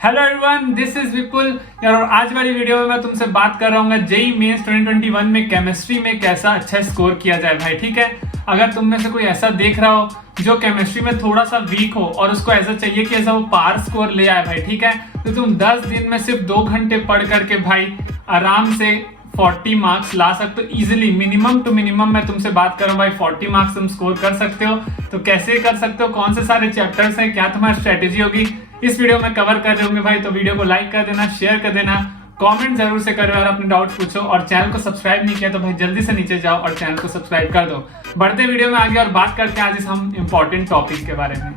Hello everyone, this is विपुल यार। और आज वाली वीडियो में मैं तुमसे बात कर रहा हूँ जेईई मेंस 2021 में केमिस्ट्री में कैसा अच्छा स्कोर किया जाए भाई। ठीक है, अगर तुम में से कोई ऐसा देख रहा हो जो केमिस्ट्री में थोड़ा सा वीक हो और उसको ऐसा चाहिए कि ऐसा वो पार स्कोर ले आए भाई, ठीक है, तो तुम 10 दिन में सिर्फ 2 घंटे पढ़ करके भाई आराम से 40 मार्क्स ला सकते हो इजिली। मिनिमम टू मिनिमम मैं तुमसे बात कर रहा हूँ भाई, 40 मार्क्स तुम स्कोर कर सकते हो। तो कैसे कर सकते हो, कौन से सारे चैप्टर्स हैं, क्या तुम्हारी स्ट्रेटेजी होगी, इस वीडियो में कवर कर रहे होंगे भाई। तो वीडियो को लाइक कर देना, शेयर कर देना, कमेंट जरूर से करो और अपने डाउट्स पूछो। और चैनल को सब्सक्राइब नहीं किया तो भाई जल्दी से नीचे जाओ और चैनल को सब्सक्राइब कर दो। बढ़ते वीडियो में आगे और बात करते हैं आज इस हम इंपॉर्टेंट टॉपिक के बारे में।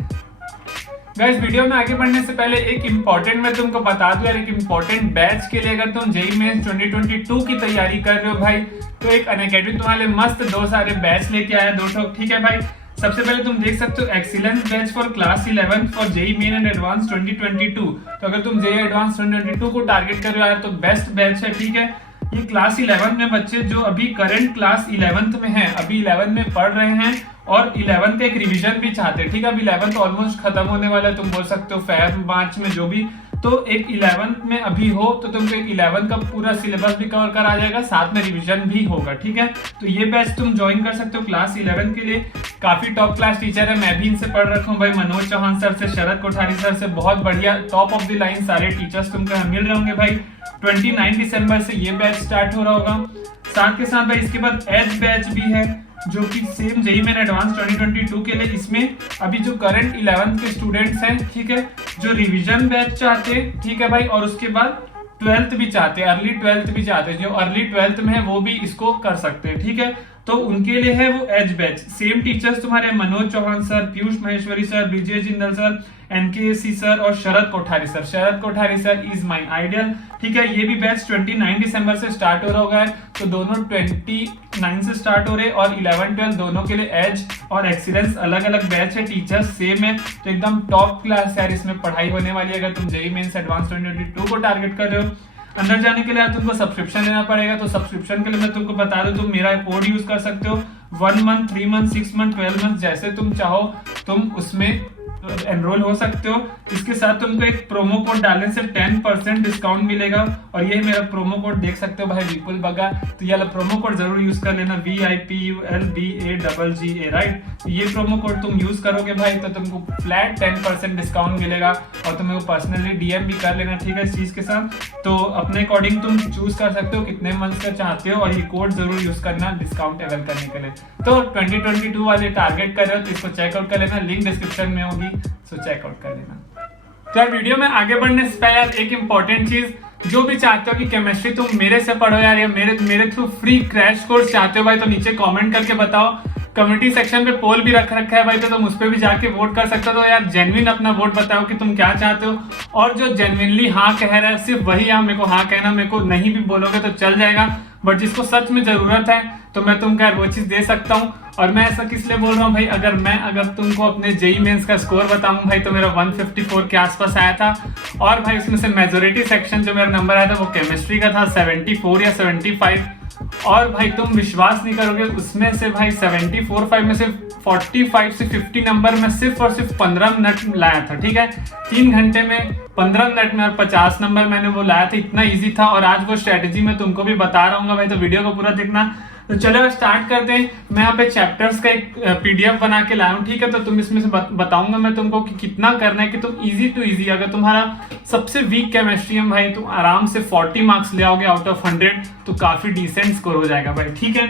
गाइस, वीडियो में आगे बढ़ने से पहले एक इंपॉर्टेंट मैं तुमको बता दूं यार, एक इंपॉर्टेंट बैच के लिए अगर तुम जेईई मेंस 2022 की तैयारी कर रहे हो भाई, तो एक अनअकैडमी तुम्हारे लिए मस्त 2 सारे बैच लेके आया, 2 ठोक। ठीक है भाई, सबसे पहले तुम देख सकते हो excellence batch for class 11 for JEE main and advance 2022। तो अगर तुम जेईई एडवांस 2022 को टारगेट कर रहे हो यार तो बेस्ट बैच है। ठीक है, ये क्लास 11 में बच्चे जो अभी करंट क्लास 11th में हैं, अभी 11 में पढ़ रहे हैं और 11 का एक रिवीजन भी चाहते हैं। ठीक है, अभी 11th ऑलमोस्ट खत्म होने वाला है, तुम बोल सकते हो फेब मार्च में जो भी। तो एक 11th में अभी हो तो तुमको एक 11 का पूरा सिलेबस भी कवर करा जाएगा, साथ में रिवीजन भी होगा। ठीक है, तो ये बैच तुम ज्वाइन कर सकते हो क्लास 11 के लिए। काफी टॉप क्लास टीचर है, मैं भी इनसे पढ़ रखा हूँ भाई, मनोज चौहान सर से, शरद कोठारी सर से, बहुत बढ़िया टॉप ऑफ द लाइन सारे टीचर्स तुमको यहाँ मिल रहे होंगे भाई। 29 दिसंबर से ये बैच स्टार्ट हो रहा होगा। साथ के साथ भाई इसके बाद एज बैच भी है जो कि सेम जेईई मेन एडवांस 2022 के लिए। इसमें अभी जो करंट 11th के स्टूडेंट्स हैं, ठीक है, जो रिवीजन बैच चाहते हैं, ठीक है भाई, और उसके बाद 12th भी चाहते हैं, अर्ली 12th भी चाहते हैं, जो अर्ली 12th में है वो भी इसको कर सकते हैं। ठीक है, तो उनके लिए है वो एज बैच। सेम टीचर्स तुम्हारे Manoj Chauhan sir, Piyush Maheshwari sir, Vijay Jindal sir, NKC sir और Sharad Kothari sir. Sharad Kothari sir is my ideal. ठीक है, ये भी बैच 29 दिसंबर से स्टार्ट हो रहा होगा, तो दोनों 29 से स्टार्ट हो रहे और 11-12 दोनों के लिए एज और एक्सीलेंस अलग अलग बैच है, टीचर्स सेम है। तो एकदम टॉप क्लास यार इसमें पढ़ाई होने वाली है। अगर तुम जेईई मेंस एडवांस 2022 को टारगेट कर रहे हो, अंदर जाने के लिए यार तुमको सब्सक्रिप्शन लेना पड़ेगा। तो सब्सक्रिप्शन के लिए मैं तुमको बता दूं, तुम मेरा कोड यूज कर सकते हो, 1 मंथ, 3 मंथ, 6 मंथ, 12 मंथ, जैसे तुम चाहो तुम उसमें एनरोल हो सकते हो। इसके साथ तुमको एक प्रोमो कोड डालने से 10% डिस्काउंट मिलेगा। और ये मेरा प्रोमो कोड देख सकते हो भाई, विपुल बगा। तो ये प्रोमो कोड जरूर यूज कर लेना, VIPULBAGGA, राइट। तो ये प्रोमो कोड तुम यूज करोगे भाई तो तुमको फ्लैट 10% डिस्काउंट मिलेगा। और तुम्हें वो पर्सनली DM भी कर लेना, ठीक है, इस चीज के साथ। तो अपने अकॉर्डिंग तुम चूज कर सकते हो कितने मंथ का चाहते हो, और ये कोड जरूर यूज करना डिस्काउंट अवेल करने के लिए। तो 2022 वाले टारगेट कर रहे हो तो इसको चेकआउट कर लेना, लिंक डिस्क्रिप्शन में होगी, सो चेकआउट कर लेना। तो यार वीडियो में आगे बढ़ने से पहले एक इंपॉर्टेंट चीज, जो भी चाहते हो कि केमिस्ट्री तुम मेरे से पढ़ो यार, या मेरे थ्रू फ्री क्रैश कोर्स चाहते हो भाई, तो नीचे कमेंट करके बताओ। कम्युनिटी सेक्शन पे पोल भी रखा है भाई, तो तुम उस पर भी जाके वोट कर सकते हो। तो यार जेन्युइन अपना वोट बताओ कि तुम क्या चाहते हो, और जो जेन्युइनली हाँ कह रहा है सिर्फ वही यहाँ मेरे को हाँ कहना, मेरे को नहीं भी बोलोगे तो चल जाएगा। बट जिसको सच में जरूरत है तो मैं तुमको यार वो चीज दे सकता हूँ। और मैं ऐसा किस लिए बोल रहा हूँ भाई, अगर तुमको अपने जेईई मेंस का स्कोर बताऊं भाई, तो मेरा 154 के आसपास आया था। और भाई उसमें से मेजोरिटी सेक्शन जो मेरा नंबर आया था वो केमिस्ट्री का था, 74 या 75। और भाई तुम विश्वास नहीं करोगे, उसमें से भाई 74-5 में से 45 से 50 नंबर में सिर्फ और सिर्फ 15 मिनट लाया था। ठीक है, 3 घंटे में 15 मिनट में और 50 नंबर मैंने वो लाया था, इतना इजी था। और आज वो स्ट्रेटेजी मैं तुमको भी बता रहा हूँ भाई, तो वीडियो को पूरा देखना। तो चलो स्टार्ट करते हैं। मैं यहाँ पे चैप्टर्स का एक PDF बना के लाया हूँ, ठीक है। तो तुम इसमें से बताऊंगा मैं तुमको कि कितना करना है कि तुम इजी टू इजी, अगर तुम्हारा सबसे वीक केमिस्ट्री है भाई, तुम आराम से 40 मार्क्स ले आओगे आउट ऑफ 100, तो काफी डिसेंट स्कोर हो जाएगा भाई। ठीक है,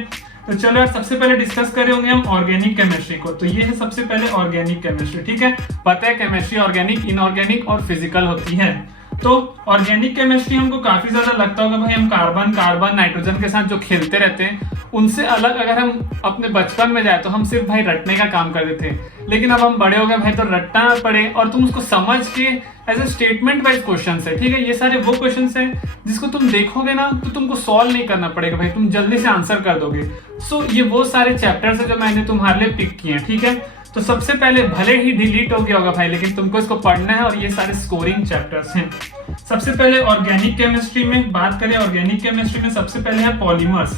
तो चलो यार सबसे पहले डिस्कस कर रहे होंगे हम ऑर्गेनिक केमिस्ट्री को। तो ये है सबसे पहले ऑर्गेनिक केमिस्ट्री। ठीक है, पता है केमिस्ट्री ऑर्गेनिक, इनऑर्गेनिक और फिजिकल होती है। तो ऑर्गेनिक केमिस्ट्री हमको काफी ज्यादा लगता होगा भाई, हम कार्बन नाइट्रोजन के साथ जो खेलते रहते हैं, उनसे अलग अगर हम अपने बचपन में जाए तो हम सिर्फ भाई रटने का काम करते थे। लेकिन अब हम बड़े हो गए भाई, तो रटना ना पड़े और तुम उसको समझ के as a statement wise question है। ठीक है, ये सारे वो क्वेश्चन है जिसको तुम देखोगे ना तो तुमको सॉल्व नहीं करना पड़ेगा भाई, तुम जल्दी से आंसर कर दोगे। सो ये वो सारे चैप्टर्स है जो मैंने तुम्हारे लिए पिक किए हैं। ठीक है, तो सबसे पहले भले ही डिलीट हो गया होगा भाई, लेकिन तुमको इसको पढ़ना है और ये सारे स्कोरिंग चैप्टर्स हैं। सबसे पहले ऑर्गेनिक केमिस्ट्री में बात करें, ऑर्गेनिक केमिस्ट्री में सबसे पहले है पॉलीमर्स।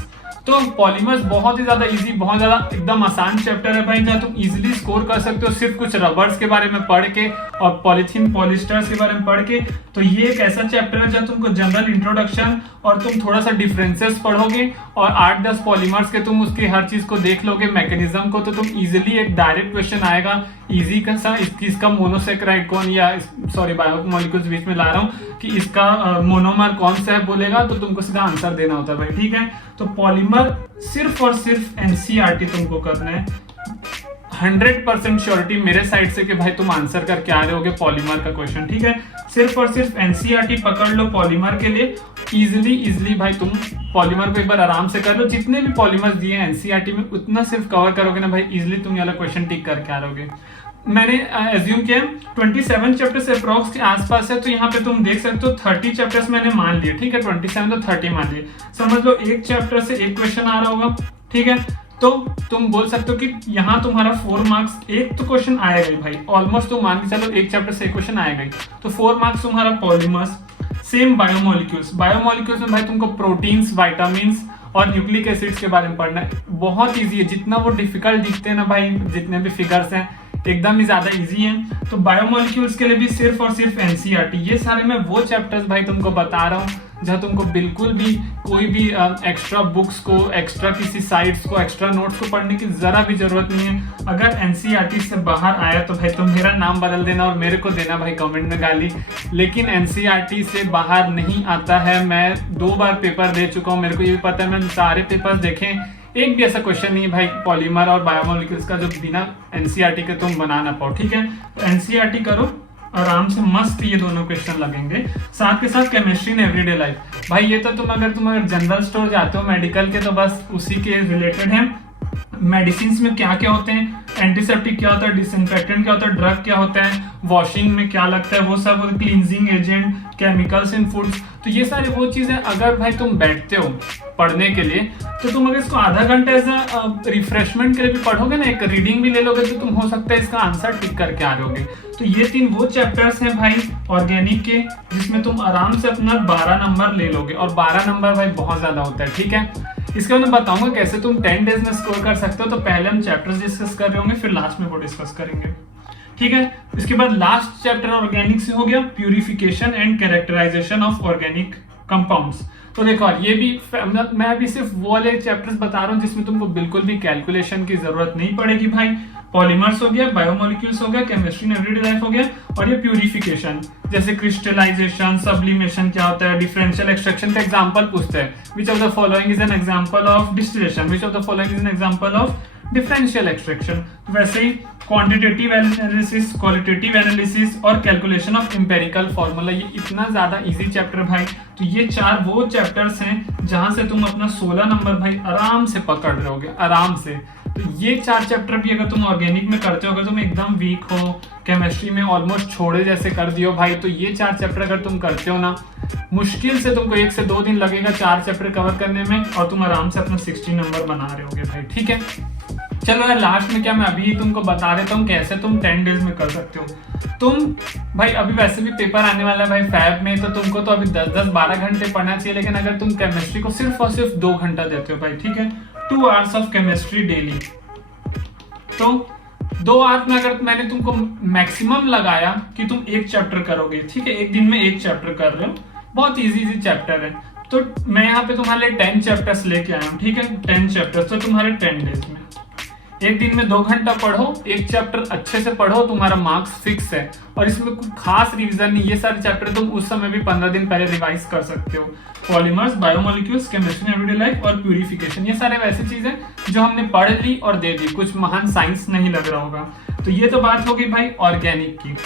तो पॉलीमर्स बहुत ही ज्यादा इजी, बहुत ज्यादा एकदम आसान चैप्टर है भाई, जहाँ तुम इजीली स्कोर कर सकते हो सिर्फ कुछ रबर्स के बारे में पढ़ के और पॉलीथीन पॉलिस्टर्स के बारे में पढ़ के। तो ये एक ऐसा चैप्टर है जहाँ तुमको जनरल इंट्रोडक्शन और तुम थोड़ा सा डिफरेंसेस पढ़ोगे और 8-10 पॉलीमर्स के तुम उसकी हर चीज को देख लोगे, मैकेनिज्म को, तो तुम इजीली एक डायरेक्ट क्वेश्चन आएगा इजी का सा इसका मोनोसेक्राइड कौन, या सॉरी बायोमोलिक्यूल्स बीच में ला रहा हूँ कि इसका मोनोमर कौन सा है बोलेगा, तो तुमको सीधा आंसर देना होता है भाई, ठीक है। तो पॉलीमर सिर्फ और सिर्फ एनसीईआरटी तुमको करना है, 100% श्योरिटी मेरे साइड से कि भाई तुम आंसर करके आ रहे होगे पॉलीमर का क्वेश्चन, ठीक है। सिर्फ और सिर्फ एनसीईआरटी पकड़ लो पॉलीमर के लिए, इजीली भाई तुम पॉलीमर को एक बार आराम से कर लो, जितने भी पॉलीमर्स दिए हैं एनसीईआरटी में उतना सिर्फ कवर करोगे ना भाई, इजीली तुम ये वाला क्वेश्चन टिक करके आ रहोगे। मैंने एज्यूम किया 27 चैप्टर्स अप्रॉक्स के आसपास है, तो यहाँ पे तुम देख सकते हो 30 चैप्टर्स मैंने मान लिए, ठीक है, 27 तो 30 मान लिए, समझ लो एक चैप्टर से एक क्वेश्चन आ रहा होगा, ठीक है। तो तुम बोल सकते हो कि यहाँ तुम्हारा 4 मार्क्स एक तो क्वेश्चन आएगा ही भाई, ऑलमोस्ट तुम मान के चलो एक चैप्टर से एक क्वेश्चन आएगा ही, तो 4 मार्क्स तुम्हारा पॉलीमर्स। सेम बायोमोलिक्यूल्स में भाई तुमको प्रोटीन्स, विटामिन्स और न्यूक्लिक एसिड्स के बारे में पढ़ना है, बहुत इजी है, जितना वो डिफिकल्ट दिखते हैं ना भाई, जितने भी फिगर्स हैं एकदम ही ज्यादा इजी है। तो बायोमोलिक्यूल्स के लिए भी सिर्फ और सिर्फ एनसीईआरटी, ये सारे मैं वो चैप्टर्स भाई तुमको बता रहा हूँ जहाँ तुमको बिल्कुल भी कोई भी एक्स्ट्रा बुक्स को, एक्स्ट्रा किसी साइट्स को, एक्स्ट्रा नोट्स को पढ़ने की जरा भी जरूरत नहीं है। अगर एनसीईआरटी से बाहर आया तो भाई तुम मेरा नाम बदल देना और मेरे को देना भाई कमेंट में गाली, लेकिन एनसीईआरटी से बाहर नहीं आता है। मैं 2 बार पेपर दे चुका हूँ, मेरे को ये भी पता है, मैंने सारे पेपर देखे, एक भी ऐसा क्वेश्चन नहीं भाई पॉलीमर और बायोमोलिक्यूल्स का जो बिना एनसीईआरटी के तुम बना ना पाओ, ठीक है। तो एनसीईआरटी करो आराम से, मस्त ये दोनों क्वेश्चन लगेंगे। साथ के साथ केमिस्ट्री इन एवरीडे लाइफ भाई, ये तो तुम अगर जनरल स्टोर जाते हो मेडिकल के तो बस उसी के रिलेटेड है। मेडिसिन में क्या क्या होते हैं, एंटीसेप्टिक क्या होता है, डिसइंफेक्टेंट क्या होता है, ड्रग क्या होता है, वॉशिंग में क्या लगता है, वो सब, क्लींजिंग एजेंट, केमिकल्स इन फूड्स, तो ये सारी वो चीजें अगर भाई तुम बैठते हो पढ़ने के लिए तो तुम अगर इसको आधा घंटा एज रिफ्रेशमेंट के लिए भी पढ़ोगे ना, एक रीडिंग भी ले लोगे, तो तुम हो सकता है इसका आंसर टिक करके आ रहोगे। तो ये 3 वो चैप्टर्स हैं भाई ऑर्गेनिक के, जिसमें तुम आराम से अपना 12 नंबर ले लोगे, और 12 नंबर भाई बहुत ज्यादा होता है, ठीक है। इसके बाद मैं बताऊंगा कैसे तुम 10 डेज में स्कोर कर सकते हो। तो पहले हम चैप्टर्स डिस्कस कर रहे होंगे, फिर लास्ट में वो डिस्कस करेंगे, ठीक है। इसके बाद लास्ट चैप्टर ऑर्गेनिक से हो गया, purification and characterisation of organic compounds. तो देखो ये भी मैं अभी सिर्फ वो वाले चैप्टर्स बता रहा हूँ जिसमें तुमको बिल्कुल भी कैलकुलेशन की जरूरत नहीं पड़ेगी भाई। पॉलीमर्स हो गया, बायोमोलिक्यूल्स हो गया, केमिस्ट्री इन एवरीडे लाइफ हो गया, और ये प्यूरिफिकेशन जैसे क्रिस्टलाइजेशन, सब्लिमेशन क्या होता है, डिफरेंशियल एक्सट्रैक्शन का एग्जांपल पूछते हैं, which of the following is an example of distillation, which of the following is an example of differential extraction. वैसे ही क्वांटिटेटिव एनालिसिस, क्वालिटेटिव एनालिसिस और कैलकुलेशन ऑफ एम्पेरिकल फॉर्मूला, ये इतना ज्यादा इजी चैप्टर भाई। तो ये 4 वो चैप्टर्स हैं जहां से तुम अपना 16 नंबर भाई आराम से पकड़ रहोगे, आराम से। तो ये 4 चैप्टर भी अगर तुम ऑर्गेनिक में करते हो, अगर तुम एकदम वीक हो, केमिस्ट्री में ऑलमोस्ट छोड़े जैसे कर दियो भाई, तो ये 4 चैप्टर अगर तुम करते हो ना, मुश्किल से तुमको 1 से 2 दिन लगेगा 4 चैप्टर कवर करने में, और तुम आराम से अपना 60 नंबर बना रहे होगे भाई, ठीक है। चलो यार लास्ट में क्या मैं अभी तुमको बता देता हूँ कैसे तुम 10 डेज में कर सकते हो। तुम भाई अभी वैसे भी पेपर आने वाला है भाई फैब में, तो तुमको तो अभी 10-12 घंटे पढ़ना चाहिए, लेकिन अगर तुम केमिस्ट्री को सिर्फ और सिर्फ 2 घंटा देते हो भाई, ठीक है, 2 आवर्स ऑफ केमिस्ट्री डेली, तो 2 आवर्स में अगर मैंने तुमको मैक्सिमम लगाया कि तुम 1 चैप्टर करोगे, ठीक है, एक दिन में 1 चैप्टर कर रहे हो, बहुत इजी चैप्टर है। तो मैं यहाँ पे तुम्हारे 10 चैप्टर्स लेके आया हूँ, ठीक है, 10 चैप्टर्स, तो तुम्हारे 10 डेज में एक दिन में 2 घंटा पढ़ो, 1 चैप्टर अच्छे से पढ़ो, तुम्हारा मार्क्स फिक्स है। और इसमें कोई खास रिवीजन नहीं, ये सारे चैप्टर तुम उस समय भी 15 दिन पहले रिवाइज कर सकते हो। Polymers, biomolecules, chemistry in everyday life और प्यूरिफिकेशन, ये सारे वैसी चीजें जो हमने पढ़ ली और दे दी, कुछ महान साइंस नहीं लग रहा होगा। तो ये तो बात होगी भाई ऑर्गेनिक की।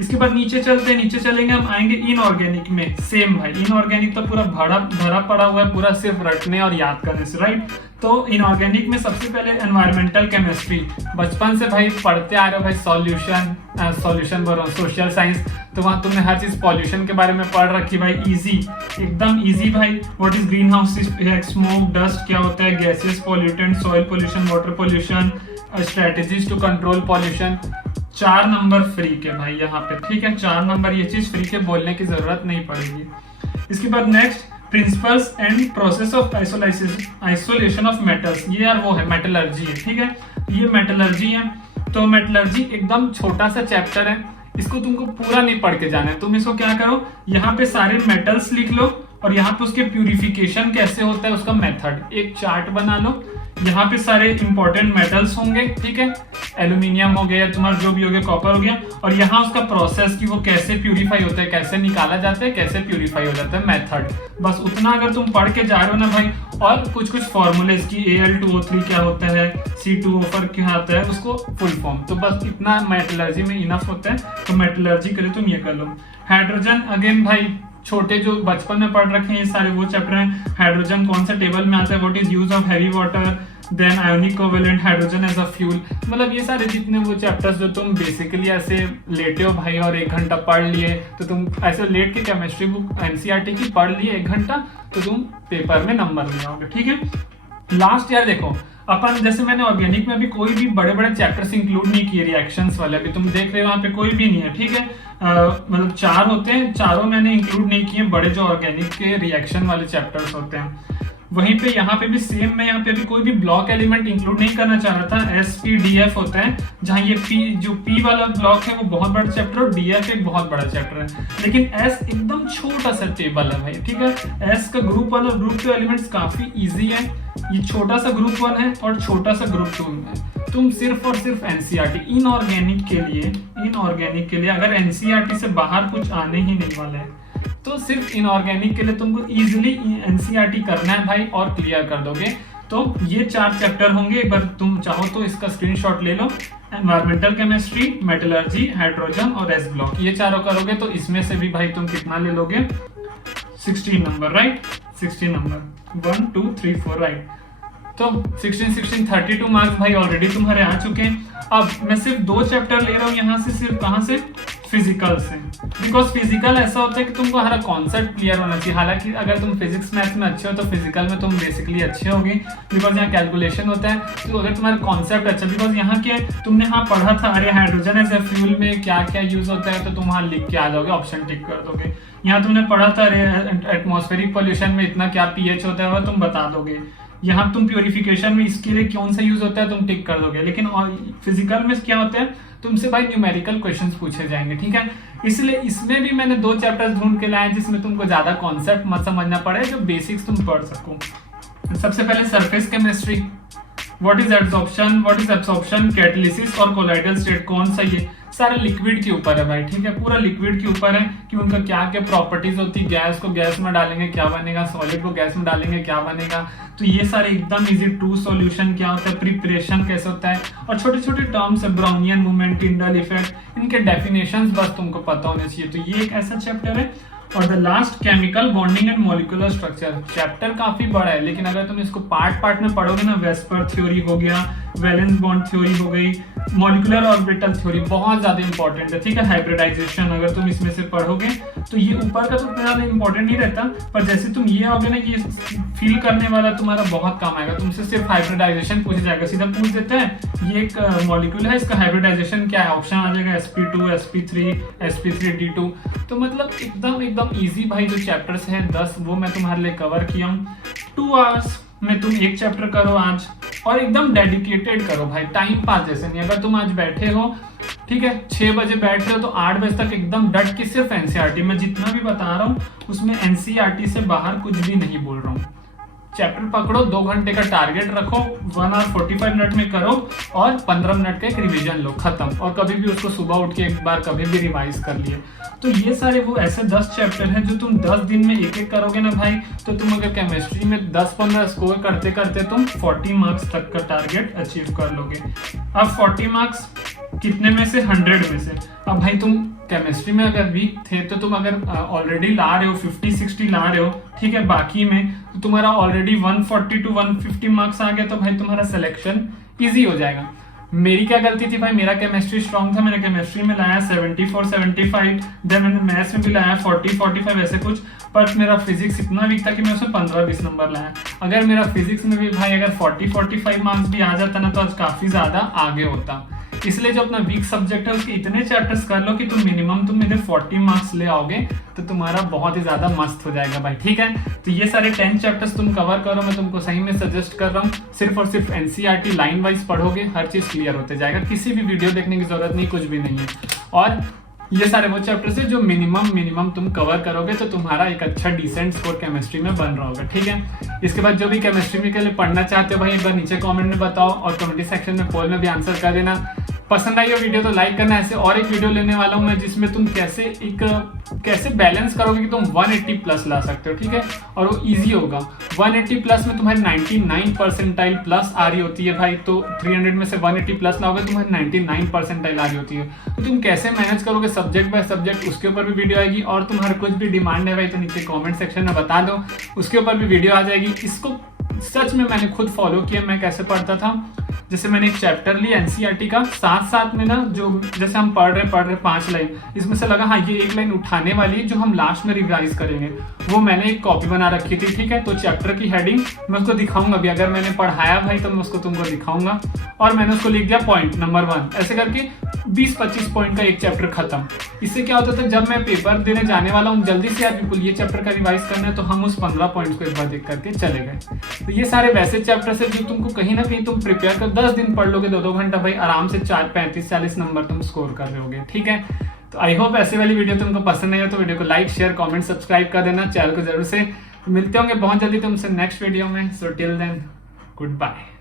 इसके बाद नीचे चलते हैं, नीचे चलेंगे हम, आएंगे इनऑर्गेनिक में। सेम भाई, इनऑर्गेनिक तो पूरा भरा पड़ा हुआ है, पूरा सिर्फ रटने और याद करने से, राइट। तो इनऑर्गेनिक में सबसे पहले एनवायरमेंटल केमिस्ट्री, बचपन से भाई पढ़ते आ रहे हो भाई, सॉल्यूशन बोल रहा हूँ, सोशल साइंस, तो वहाँ तुमने हर चीज पॉल्यूशन के बारे में पढ़ रखी भाई, इजी, एकदम इजी भाई। What is green house effect, smoke, dust क्या होता है, gases, pollutant, soil pollution, water pollution, strategies to control pollution. 4 number free के भाई यहाँ पे, ठीक है, 4 नंबर, ये चीज फ्री के बोलने की जरूरत नहीं पड़ेगी। इसके बाद next principles and process of isolation of metals, ये यार वो है मेटलर्जी है, ठीक है, ये मेटलर्जी है। तो मेटलर्जी एकदम छोटा सा चैप्टर है, इसको तुमको पूरा नहीं पढ़ के जाना है। तुम इसको क्या करो, यहाँ पे सारे मेटल्स लिख लो और यहाँ पे उसके प्यूरिफिकेशन कैसे होता है उसका मेथड एक चार्ट बना लो। यहाँ पे सारे इंपॉर्टेंट मेटल्स होंगे, ठीक है, एल्यूमिनियम हो गया, तुम्हारा जो भी हो गया, कॉपर हो गया, और यहाँ उसका प्रोसेस कि वो कैसे प्यूरिफाई होता है, कैसे निकाला जाता है, कैसे प्यूरिफाई हो जाता है, मेथड। बस उतना अगर तुम पढ़ के जा रहे हो ना भाई, और कुछ कुछ फॉर्मूलेस की Al2O3 क्या होता है, C2O4 क्या आता है, उसको फुल फॉर्म, तो बस इतना मेटलर्जी में इनफ होता है। तो मेटलर्जी के लिए तुम ये कर लो। हाइड्रोजन अगेन भाई छोटे जो बचपन में पढ़ रखे हैं ये सारे वो चैप्टर हैं। हाइड्रोजन कौन सा टेबल में आता है, what is use of heavy water, then ionic covalent, hydrogen as a fuel, मतलब ये सारे जितने वो चैप्टर्स जो तुम बेसिकली ऐसे लेटे हो भाई और 1 घंटा पढ़ लिए, तो तुम ऐसे लेट के केमिस्ट्री बुक एनसीईआरटी की पढ़ लिए 1 घंटा, तो तुम पेपर में नंबर ले आओगे, ठीक है। लास्ट ईयर देखो अपन, जैसे मैंने ऑर्गेनिक में भी कोई भी बड़े बड़े चैप्टर्स इंक्लूड नहीं किए रिएक्शंस वाले, अभी तुम देख रहे हो वहां पे कोई भी नहीं है, ठीक है, मतलब 4 होते हैं, चारों मैंने इंक्लूड नहीं किए बड़े जो ऑर्गेनिक के रिएक्शन वाले चैप्टर्स होते हैं। वहीं पे यहाँ पे भी सेम, मैं यहाँ पे भी कोई भी ब्लॉक एलिमेंट इंक्लूड नहीं करना चाह रहा था। SPDF होता है, जहाँ ये जो P वाला ब्लॉक है वो बहुत बड़ा चैप्टर और DF एक बहुत बड़ा चैप्टर है, लेकिन S एकदम छोटा सा टेबल है भाई, ठीक है। S का ग्रुप 1 और ग्रुप 2 एलिमेंट्स काफी इजी है, ये छोटा सा ग्रुप 1 है और छोटा सा ग्रुप 2 है। तुम सिर्फ और सिर्फ एनसीईआरटी इनऑर्गेनिक के लिए अगर एनसीईआरटी से बाहर कुछ आने ही नहीं वाला है, तो सिर्फ इनऑर्गेनिक के लिए तुमको इजीली एनसीईआरटी करना है भाई और क्लियर कर दोगे। तो ये 4 चैप्टर होंगे, एक बार तुम चाहो तो इसका स्क्रीनशॉट ले लो। एनवायरमेंटल केमिस्ट्री, मेटलर्जी, हाइड्रोजन और एस ब्लॉक, ये चारों करोगे तो इसमें से भी भाई तुम कितना ले लोगे, 16 नंबर, राइट, 16 नंबर 1 2 3 4, राइट। तो 16 32 मार्क्स भाई ऑलरेडी तुम्हारे आ चुके हैं। अब मैं सिर्फ 2 चैप्टर ले रहा हूँ यहाँ से, सिर्फ कहाँ से, फिजिकल से, बिकॉज फिजिकल ऐसा होता है कि तुमको हर कॉन्सेप्ट क्लियर होना चाहिए। हालांकि अगर तुम फिजिक्स मैथ्स में अच्छे हो तो फिजिकल में तुम बेसिकली अच्छे होगे, बिकॉज यहाँ कैलकुलेशन होता है। तो अगर तुम्हारा कॉन्सेप्ट अच्छा, बिकॉज यहाँ के तुमने हाँ पढ़ा था, अरे हाइड्रोजन एज ए फ्यूल में क्या क्या यूज होता है, तो तुम वहाँ लिख के आ जाओगे, ऑप्शन टिक कर दोगे। यहाँ तुमने पढ़ा था अरे एटमॉस्फेरिक पॉल्यूशन में इतना क्या pH होता है, वह तुम बता दोगे। यहाँ तुम प्यूरिफिकेशन में इसके लिए कौन सा यूज होता है तुम टिक कर दोगे। लेकिन फिजिकल में क्या होता है, तुमसे भाई न्यूमेरिकल क्वेश्चंस पूछे जाएंगे, ठीक है। इसलिए इसमें भी मैंने 2 चैप्टर्स ढूंढ के लाए जिसमें तुमको ज्यादा कॉन्सेप्ट मत समझना पड़े, जो बेसिक्स तुम पढ़ सको। सबसे पहले surface chemistry, what is absorption, catalysis और कोलाइडल स्टेट, कौन सा, ये सारा लिक्विड के ऊपर है भाई, ठीक है, पूरा लिक्विड के ऊपर है कि उनका क्या क्या प्रॉपर्टीज होती है, गैस को गैस में डालेंगे क्या बनेगा, सॉलिड को गैस में डालेंगे क्या बनेगा, तो ये सारे एकदम इजी। टू सॉल्यूशन क्या होता है, प्रिपरेशन कैसे होता है, और छोटे छोटे टर्म्स है, ब्राउनियन मूवमेंट, टिंडल इफेक्ट, इनके डेफिनेशंस बस तुमको पता होने चाहिए। तो ये एक ऐसा चैप्टर है। और the last chemical bonding and molecular structure, chapter काफी बड़ा है, लेकिन अगर तुम इसको पार्ट पार्ट में पढ़ोगे ना, वेस्पर थ्योरी हो गया, वैलेंस बॉन्ड थ्योरी हो गई, मॉलिक्यूलर ऑर्बिटल थ्योरी बहुत ज्यादा इंपॉर्टेंट है, ठीक है। हाइब्रिडाइजेशन अगर तुम इसमें से पढ़ोगे तो ये ऊपर का तो इतना ज्यादा इंपॉर्टेंट नहीं रहता, पर जैसे तुम ये आओगे ना, ये फील करने वाला तुम्हारा बहुत काम आएगा। तुमसे सिर्फ हाइब्रिडाइजेशन पूछ जाएगा, सीधा पूछ देता है ये एक मॉलिक्यूल है, इसका हाइब्रिडाइजेशन क्या है, ऑप्शन आ जाएगा sp2 sp3 sp3d2। तो मतलब एकदम इजी भाई जो चैप्टर्स हैं 10, वो मैं तुम्हारे लिए कवर किया हूँ। 2 आवर्स में तुम एक चैप्टर करो आज, और एकदम डेडिकेटेड करो भाई, टाइम पास जैसे नहीं। अगर तुम आज बैठे हो, ठीक है, 6 बजे बैठ रहे हो तो 8 बजे तक एकदम डट के सिर्फ एनसीईआरटी, मैं जितना भी बता रहा हूँ उसमें एनसीईआरटी से बाहर कुछ भी नहीं बोल रहा हूँ। चैप्टर पकड़ो, 2 घंटे का टारगेट रखो, 1 आवर 45 मिनट में करो, और 15 मिनट का एक रिवीजन लो, खत्म। और कभी भी उसको सुबह उठ के एक बार कभी भी रिवाइज कर लिए। तो ये सारे वो ऐसे 10 चैप्टर हैं जो तुम 10 दिन में एक एक करोगे ना भाई, तो तुम अगर केमिस्ट्री में 10-15 स्कोर करते करते तुम 40 मार्क्स तक का टारगेट अचीव कर लोगे। अब 40 मार्क्स कितने में से, 100 में से। अब भाई तुम केमिस्ट्री में अगर वीक थे तो तुम अगर ऑलरेडी ला रहे हो 50-60 ला रहे हो, ठीक है, बाकी में तो तुम्हारा ऑलरेडी 140 to 150 मार्क्स आ गया, तो भाई तुम्हारा सिलेक्शन इजी हो जाएगा। मेरी क्या गलती थी भाई, मेरा केमिस्ट्री स्ट्रॉन्ग था, मैंने केमिस्ट्री में लाया 74-75, देन मैंने मैथ्स में भी लाया 40-45 ऐसे कुछ, पर मेरा फिजिक्स इतना वीक था कि मैं उसमें 15-20 नंबर लाया। अगर मेरा फिजिक्स में भी भाई अगर 40-45 मार्क्स भी आ जाता ना, तो आज काफी ज्यादा आगे होता। इसलिए जो अपना वीक सब्जेक्ट है उसके इतने चैप्टर्स कर लो कि तुम मिनिमम इन्हें 40 मार्क्स ले आओगे तो तुम्हारा बहुत ही ज्यादा मस्त हो जाएगा भाई, ठीक है। तो ये सारे 10 चैप्टर्स तुम कवर करो, मैं तुमको सही में सजेस्ट कर रहा हूँ। सिर्फ और सिर्फ एनसीईआरटी लाइन वाइज पढ़ोगे, हर चीज क्लियर होते जाएगा, किसी भी वीडियो देखने की जरूरत नहीं, कुछ भी नहीं है। और ये सारे वो चैप्टर्स है जो मिनिमम तुम कवर करोगे तो तुम्हारा एक अच्छा डिसेंट स्कोर केमिस्ट्री में बन रहा होगा, ठीक है। इसके बाद जो भी केमिस्ट्री में के लिए पढ़ना चाहते हो भाई एक बार नीचे कमेंट में बताओ और कमेंट सेक्शन में पोल में भी आंसर कर देना। पसंद आई हो वीडियो तो लाइक करना। ऐसे और एक वीडियो लेने वाला हूं मैं जिसमें तुम कैसे बैलेंस करोगे कि तुम 180 प्लस ला सकते हो, ठीक है। और वो इजी होगा। 180 प्लस में तुम्हारी 99 परसेंटाइल प्लस आ रही होती है भाई, तो 300 में से 180 प्लस लाओगे तुम्हारी 99 परसेंटाइल आ रही होती है। तो तुम कैसे मैनेज करोगे सब्जेक्ट बाय सब्जेक्ट, उसके ऊपर भी वीडियो आएगी। और तुम्हारा कुछ भी डिमांड है भाई तो नीचे कॉमेंट सेक्शन में बता दो, उसके ऊपर भी वीडियो आ जाएगी। इसको सच में मैंने खुद फॉलो किया, मैं कैसे पढ़ता था। जैसे मैंने एक चैप्टर लिया एनसीईआरटी का, साथ में ना जो जैसे हम पढ़ रहे 5 लाइन, इसमें से लगा हाँ ये एक लाइन उठाने वाली है जो हम लास्ट में रिवाइज करेंगे, वो मैंने एक कॉपी बना रखी थी, ठीक है। तो चैप्टर की हेडिंग मैं उसको दिखाऊंगा भी, अगर मैंने पढ़ाया भाई तो मैं उसको तुमको दिखाऊंगा। और मैंने उसको लिख दिया पॉइंट नंबर 1, ऐसे करके 20-25 पॉइंट का एक चैप्टर खत्म। इससे क्या होता था जब मैं पेपर देने जाने वाला हूँ जल्दी से यार बिल्कुल ये चैप्टर का रिवाइज करना है, तो हम उस 15 पॉइंट्स को एक बार देख करके चले गए। तो ये सारे वैसे चैप्टर्स है जो तुमको कहीं ना कहीं तुम प्रिपेयर कर 10 दिन पढ़ लोगे, 2-2 घंटा भाई आराम से 35-40 नंबर तुम स्कोर कर रहे होगे, ठीक है। तो आई होप ऐसे वाली वीडियो तुमको पसंद नहीं हो तो वीडियो को लाइक शेयर कमेंट सब्सक्राइब कर देना, चैनल को जरूर से। मिलते होंगे बहुत जल्दी तुमसे नेक्स्ट वीडियो में। So till then good bye.